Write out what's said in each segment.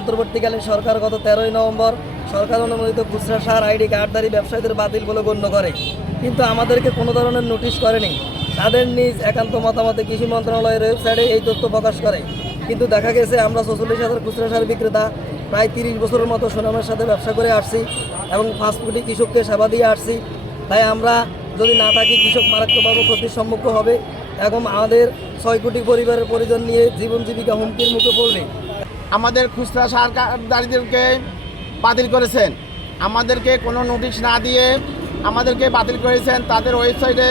অন্তর্বর্তীকালীন সরকার গত 13ই নভেম্বর সরকার অনুমোদিত খুচরা সার আইডি কার্ডধারী ব্যবসায়ীদের বাতিল বলে গণ্য করে, কিন্তু আমাদেরকে কোনো ধরনের নোটিশ করেনি। তাদের নিজ একান্ত মতামতে কৃষি মন্ত্রণালয়ের ওয়েবসাইটে এই তথ্য প্রকাশ করে, কিন্তু দেখা গেছে আমরা 44,000 খুচরা সার বিক্রেতা প্রায় 30 বছরের মতো সুনামের সাথে ব্যবসা করে আসছি এবং 5 কোটি কৃষককে সেবা দিয়ে আসছি। তাই আমরা যদি না থাকি কৃষক মারাত্মকভাবে ক্ষতির সম্মুখীন হবে এবং আমাদের 6 কোটি পরিবারের পরিজন নিয়ে জীবন জীবিকা হুমকির মুখে পড়বে। আমাদের খুচরা সরকারদারীদেরকে বাতিল করেছেন, আমাদেরকে কোনো নোটিশ না দিয়ে আমাদেরকে বাতিল করেছেন, তাদের ওয়েবসাইটে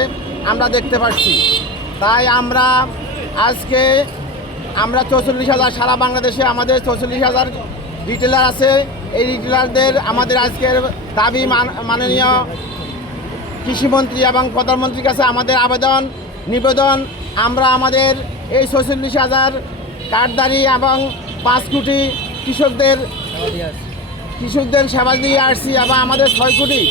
আমরা দেখতে পাচ্ছি। তাই আমরা আজকে 44,000 সারা বাংলাদেশে আমাদের 44,000 রিটেলার আছে। এই রিটেলারদের আমাদের আজকের দাবি মাননীয় কৃষিমন্ত্রী এবং প্রধানমন্ত্রীর কাছে আমাদের আবেদন নিবেদন, আমরা আমাদের এই 46,000 কার্ডধারী এবং 5 কোটি কৃষকদের সেবা দিয়ে আসছি এবং আমাদের 6 কোটি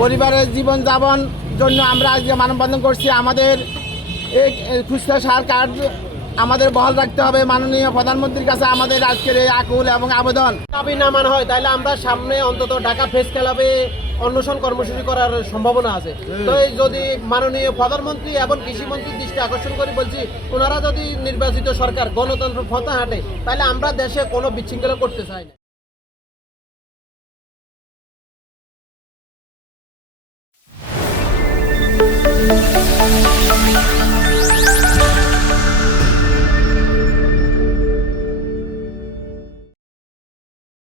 পরিবারের জীবন যাপন জন্য আমরা আজকে মানববন্ধন করছি। আমাদের এই খুচরা সার কার্ড আমাদের বহাল রাখতে হবে। মাননীয় প্রধানমন্ত্রীর কাছে আমাদের আজকের এই আকুল এবং আবেদন। দাবি না মানা হয় তাহলে আমরা সামনে অন্তত ঢাকা প্রেস ক্লাবে অন্বেষণ কর্মসূচি করার সম্ভাবনা আছে। তো যদি মাননীয় প্রধানমন্ত্রী এবং কৃষিমন্ত্রীর দৃষ্টি আকর্ষণ করে বলছি, ওনারা যদি নির্বাচিত সরকার গণতন্ত্র পথে হাঁটে তাহলে আমরা দেশে কোনো বিশৃঙ্খলা করতে চাই না।